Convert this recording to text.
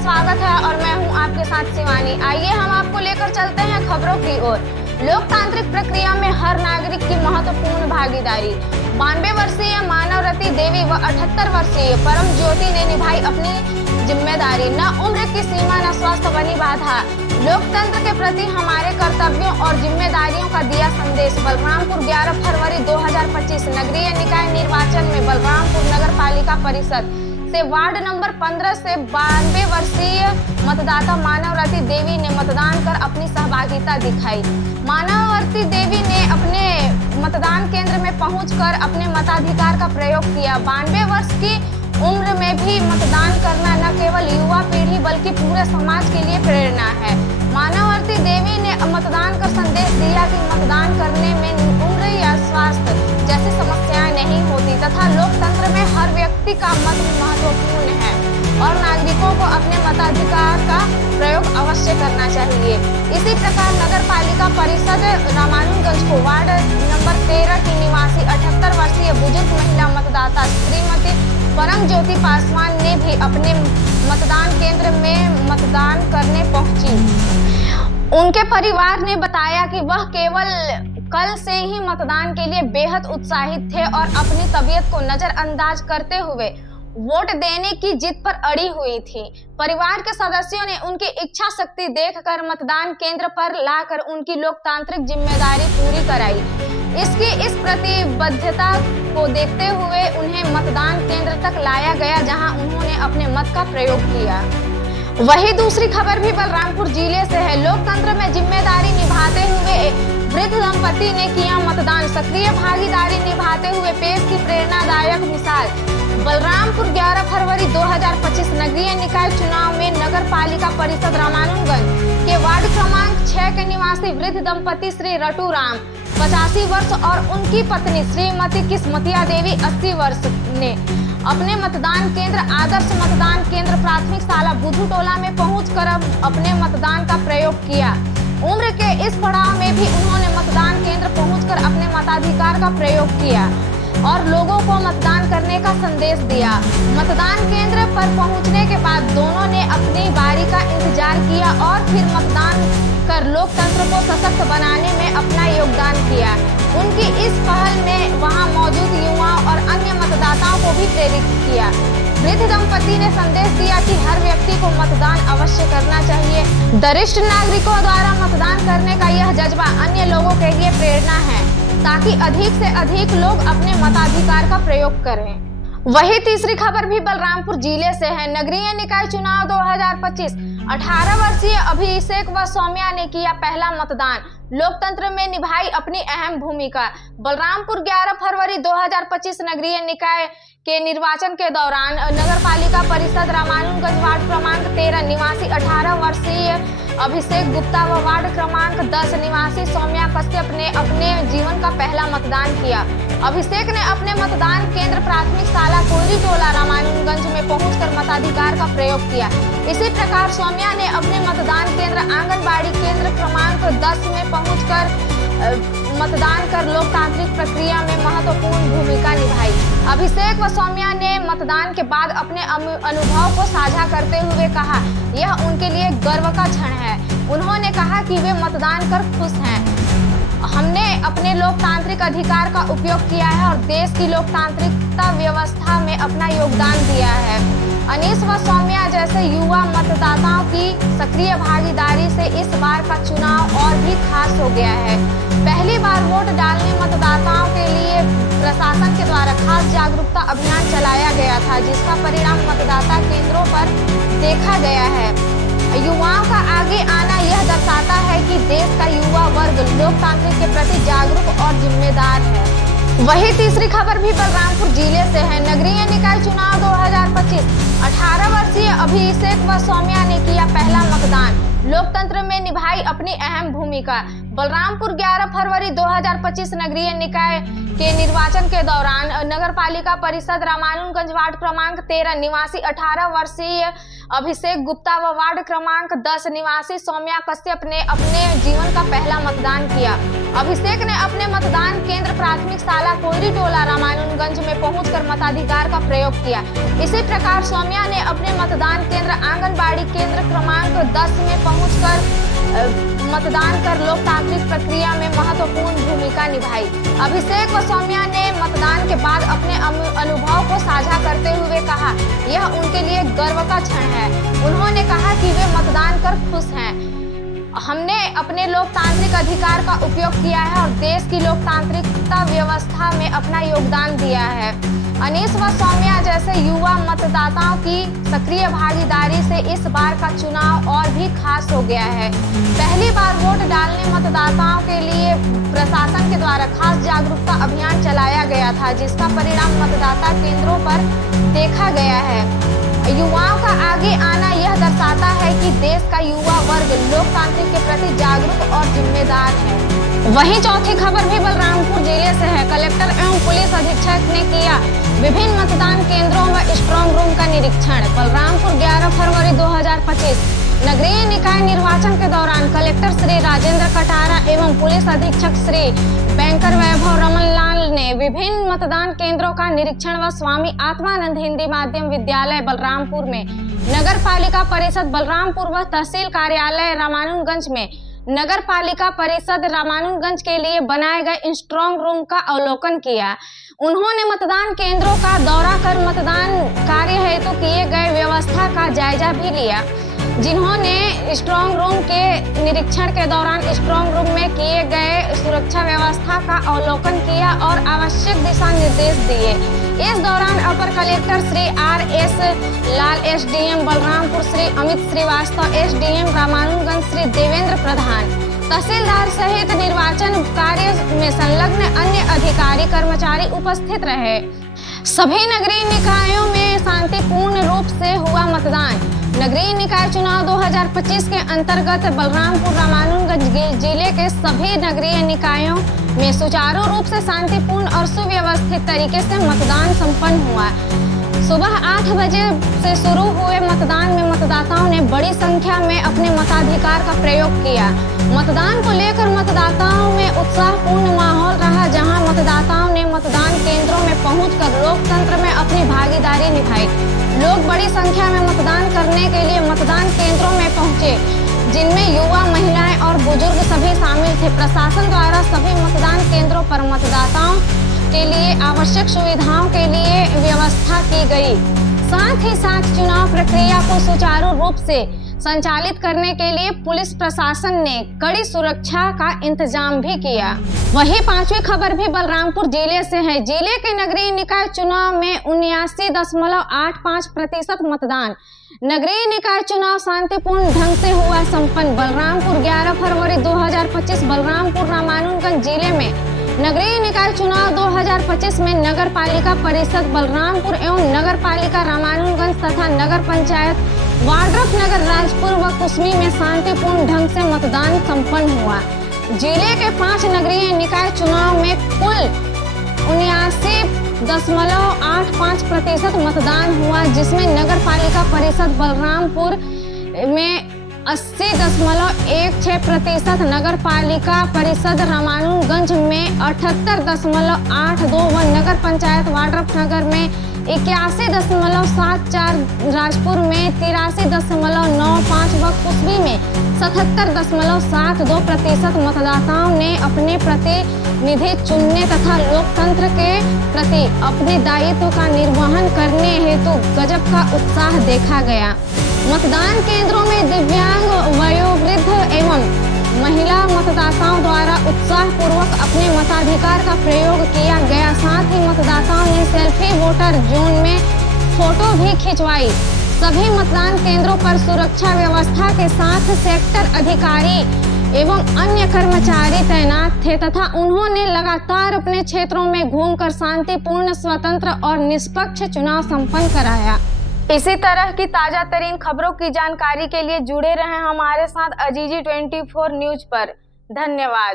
स्वागत है और मैं हूं आपके साथ शिवानी। आइए हम आपको लेकर चलते हैं खबरों की ओर। लोकतांत्रिक प्रक्रिया में हर नागरिक की महत्वपूर्ण भागीदारी। 92 वर्षीय मानवरती देवी व 78 वर्षीय परम ज्योति ने निभाई अपनी जिम्मेदारी। न उम्र की सीमा न स्वास्थ्य बनी बाधा। लोकतंत्र के प्रति हमारे कर्तव्यों और जिम्मेदारियों का दिया संदेश। बलरामपुर 11 फरवरी 2025 नगरीय निकाय निर्वाचन में बलरामपुर नगर पालिका परिषद से वार्ड नंबर 15 से 92 वर्षीय मतदाता मानवरती देवी ने मतदान कर अपनी सहभागिता दिखाई। मानवरती देवी ने अपने मतदान केंद्र में पहुंचकर अपने मताधिकार का प्रयोग किया। 92 वर्ष की उम्र में भी मतदान करना न केवल युवा पीढ़ी बल्कि पूरे समाज के लिए प्रेरणा है। मानवरती देवी ने मतदान कर संदेश दिया कि मतदान करने में उम्र या स्वास्थ्य जैसी समस्याएं नहीं होती तथा लोकतंत्र में हर व्यक्ति का मत महत्वपूर्ण है और नागरिकों को अपने मताधिकार का प्रयोग अवश्य करना चाहिए। इसी प्रकार नगर पालिका परिषद रामानुजगंज को वार्ड नंबर 13 की निवासी 78 वर्षीय बुजुर्ग महिला मतदाता श्रीमती परम ज्योति पासवान ने भी अपने मतदान केंद्र में मतदान करने पहुंची। उनके परिवार ने बताया कि वह केवल कल से ही मतदान के लिए बेहद उत्साहित थे और अपनी तबीयत को नजरअंदाज करते हुए वोट देने की जिद पर अड़ी हुई थी। परिवार के सदस्यों ने उनकी इच्छा शक्ति देखकर मतदान केंद्र पर लाकर उनकी लोकतांत्रिक जिम्मेदारी पूरी कराई। इस प्रतिबद्धता को देखते हुए उन्हें मतदान केंद्र तक लाया गया जहां उन्होंने अपने मत का प्रयोग किया। वही दूसरी खबर भी बलरामपुर जिले से है। लोकतंत्र में जिम्मेदारी निभाते हुए वृद्ध दंपति ने किया मतदान। सक्रिय भागीदारी निभाते हुए पेश की प्रेरणादायक मिसाल। बलरामपुर 11 फरवरी 2025 नगरीय निकाय चुनाव में नगर पालिका परिषद रामानुजगंज के वार्ड क्रमांक 6 के निवासी वृद्ध दंपति श्री रटू राम 85 वर्ष और उनकी पत्नी श्रीमती किस्मतिया देवी 80 वर्ष ने अपने मतदान केंद्र आदर्श मतदान केंद्र प्राथमिक शाला बुधू टोला में पहुंचकर अपने मतदान का प्रयोग किया। उम्र के इस पड़ाव में भी उन्होंने मतदान केंद्र पहुंचकर अपने मताधिकार का प्रयोग किया और लोगों को मतदान करने का संदेश दिया। मतदान केंद्र पर पहुंचने के बाद दोनों ने अपनी बारी का इंतजार किया और फिर मतदान कर लोकतंत्र को सशक्त बनाने में अपना योगदान किया। उनकी इस पहल ने वहां मौजूद युवाओं और अन्य मतदाताओं को भी प्रेरित किया। वृद्ध दंपति ने संदेश दिया कि हर व्यक्ति को मतदान अवश्य करना चाहिए। वरिष्ठ नागरिकों द्वारा मतदान करने का यह जज्बा अन्य लोगों के लिए प्रेरणा है ताकि अधिक से अधिक लोग अपने मताधिकार का प्रयोग करें। वही तीसरी खबर भी बलरामपुर जिले से है। नगरीय निकाय चुनाव 2025 18 वर्षीय अभिषेक व सौम्या ने किया पहला मतदान। लोकतंत्र में निभाई अपनी अहम भूमिका। बलरामपुर 11 फरवरी 2025 नगरीय निकाय के निर्वाचन के दौरान नगर पालिका परिषद रामानुजगंज वार्ड क्रमांक 13 निवासी 18 वर्षीय अभिषेक गुप्ता व वार्ड क्रमांक 10 निवासी सौम्या कश्यप ने अपने जीवन का पहला मतदान किया। अभिषेक ने अपने मतदान केंद्र प्राथमिक शाला कोयरी टोला रामानुजगंज में पहुंचकर मताधिकार का प्रयोग किया। इसी प्रकार सौम्या ने अपने मतदान केंद्र आंगनबाड़ी केंद्र क्रमांक 10 में पहुंचकर मतदान कर लोकतांत्रिक प्रक्रिया में महत्वपूर्ण भूमिका निभाई। अभिषेक व सौम्या ने मतदान के बाद अपने अनुभव को साझा करते हुए कहा, यह उनके लिए गर्व का क्षण है। उन्होंने कहा कि वे मतदान कर खुश हैं। हमने अपने लोकतांत्रिक अधिकार का उपयोग किया है और देश की लोकतांत्रिकता व्यवस्था में अपना योगदान दिया है। अनीस व सौम्या जैसे युवा मतदाताओं की सक्रिय भागीदारी से इस बार का चुनाव और भी खास हो गया है। पहली बार वोट डालने मतदाताओं के लिए प्रशासन के द्वारा खास जागरूकता अभियान चलाया गया था, जिसका परिणाम मतदाता केंद्रों पर देखा गया है। युवाओं का आगे आना यह दर्शाता है कि देश का युवा वर्ग लोकतांत्रिक के प्रति जागरूक और जिम्मेदार है। वही तीसरी खबर भी बलरामपुर जिले से है। नगरीय निकाय चुनाव 2025 18 वर्षीय अभिषेक व सौम्या ने किया पहला मतदान। लोकतंत्र में निभाई अपनी अहम भूमिका। बलरामपुर 11 फरवरी 2025 नगरीय निकाय के निर्वाचन के दौरान नगर पालिका परिषद रामानुजगंज वार्ड क्रमांक 13 निवासी 18 वर्षीय अभिषेक गुप्ता व वार्ड क्रमांक 10 निवासी सौम्या कश्यप ने अपने जीवन का पहला मतदान किया। अभिषेक ने अपने मतदान केंद्र प्राथमिक शाला कोयरी टोला रामानुजगंज में पहुंचकर मताधिकार का प्रयोग किया। इसी प्रकार सौम्या ने अपने मतदान केंद्र आंगनबाड़ी केंद्र क्रमांक 10 में पहुंचकर मतदान कर लोकतांत्रिक प्रक्रिया में महत्वपूर्ण भूमिका निभाई। अभिषेक व सौम्या ने मतदान के बाद अपने अनुभव को साझा करते हुए कहा, यह उनके लिए गर्व का क्षण है। उन्होंने कहा कि वे मतदान कर खुश हैं। हमने अपने लोकतांत्रिक अधिकार का उपयोग किया है और देश की लोकतांत्रिकता व्यवस्था में अपना योगदान दिया है। अनीस व सौम्या जैसे युवा मतदाताओं की सक्रिय भागीदारी से इस बार का चुनाव और भी खास हो गया है। पहली बार वोट डालने मतदाताओं के लिए प्रशासन के द्वारा खास जागरूकता अभियान चलाया गया था, जिसका परिणाम मतदाता केंद्रों पर देखा गया है। युवाओं का आगे आना यह दर्शाता है कि देश का युवा वर्ग लोकतांत्रिक के प्रति जागरूक और जिम्मेदार है। वहीं चौथी खबर भी बलरामपुर जिले से है। कलेक्टर एवं पुलिस अधीक्षक ने किया विभिन्न मतदान केंद्रों व स्ट्रांग रूम का निरीक्षण। बलरामपुर 11 फरवरी 2025 नगरीय निकाय निर्वाचन के दौरान कलेक्टर श्री राजेंद्र कटारा एवं पुलिस अधीक्षक श्री बैंकर वैभव रमन लाल ने विभिन्न मतदान केंद्रों का निरीक्षण व स्वामी आत्मानंद हिंदी माध्यम विद्यालय बलरामपुर में, नगर पालिका परिषद बलरामपुर व तहसील कार्यालय रामानुजगंज में नगर पालिका परिषद रामानुजगंज के लिए बनाए गए स्ट्रांग रूम का अवलोकन किया। उन्होंने मतदान केंद्रों का दौरा कर मतदान कार्य हेतु किए गए व्यवस्था का जायजा भी लिया। जिन्होंने स्ट्रांग रूम के निरीक्षण के दौरान स्ट्रांग रूम में किए गए सुरक्षा व्यवस्था का अवलोकन किया और आवश्यक दिशा निर्देश दिए। इस दौरान अपर कलेक्टर श्री RS लाल, SDM बलरामपुर श्री अमित श्रीवास्तव, SDM रामानुजगंज श्री देवेंद्र प्रधान, तहसीलदार सहित निर्वाचन कार्य में संलग्न अन्य अधिकारी कर्मचारी उपस्थित रहे। सभी नगरीय निकायों में शांतिपूर्ण रूप से हुआ मतदान। नगरीय निकाय चुनाव 2025 के अंतर्गत बलरामपुर रामानुजगंज जिले के सभी नगरीय निकायों में सुचारू रूप से शांतिपूर्ण और सुव्यवस्थित तरीके से मतदान संपन्न हुआ। सुबह 8 बजे से शुरू हुए मतदान में मतदाताओं ने बड़ी संख्या में अपने मताधिकार का प्रयोग किया। मतदान को लेकर मतदाताओं में उत्साहपूर्ण माहौल रहा, जहां मतदाताओं ने मतदान केंद्रों में पहुंचकर लोकतंत्र में अपनी भागीदारी निभाई। लोग बड़ी संख्या में मतदान करने के लिए मतदान केंद्रों में पहुंचे, जिनमें युवा, महिलाएं और बुजुर्ग सभी शामिल थे। प्रशासन द्वारा सभी मतदान केंद्रों पर मतदाताओं के लिए आवश्यक सुविधाओं के लिए व्यवस्था की गई। साथ ही साथ चुनाव प्रक्रिया को सुचारू रूप से संचालित करने के लिए पुलिस प्रशासन ने कड़ी सुरक्षा का इंतजाम भी किया। वहीं पांचवी खबर भी बलरामपुर जिले से है। जिले के नगरीय निकाय चुनाव में 79.85% मतदान। नगरीय निकाय चुनाव शांतिपूर्ण ढंग से हुआ संपन्न। बलरामपुर 11 फरवरी 2025 बलरामपुर रामानुजगंज जिले में नगरीय निकाय चुनाव 2025 में नगर पालिका परिषद बलरामपुर एवं नगर पालिका रामानुजगंज तथा नगर पंचायत वाड्रफ नगर राजपुर व कुसमी में शांतिपूर्ण ढंग से मतदान संपन्न हुआ। जिले के 5 नगरीय निकाय चुनाव में कुल 79.85% मतदान हुआ, जिसमें नगर पालिका परिषद बलरामपुर में 80.16%, नगर पालिका परिषद रामानुजगंज में 78.82 व नगर पंचायत वाड्रफ नगर में 81.74, राजपुर में 83.95 व कुसबी में 77.72% मतदाताओं ने अपने प्रतिनिधि चुनने तथा लोकतंत्र के प्रति अपने दायित्व का निर्वहन करने हेतु गजब का उत्साह देखा गया। मतदान केंद्रों में दिव्यांग, वयोवृद्ध एवं महिला मतदाताओं द्वारा उत्साह पूर्वक अपने मताधिकार का प्रयोग किया गया। साथ ही मतदाताओं ने सेल्फी वोटर जोन में फोटो भी खिंचवाई। सभी मतदान केंद्रों पर सुरक्षा व्यवस्था के साथ सेक्टर अधिकारी एवं अन्य कर्मचारी तैनात थे तथा उन्होंने लगातार अपने क्षेत्रों में घूमकर शांतिपूर्ण, स्वतंत्र और निष्पक्ष चुनाव संपन्न कराया। इसी तरह की ताजा तरीन खबरों की जानकारी के लिए जुड़े रहें हमारे साथ अजीजी 24 न्यूज पर। धन्यवाद।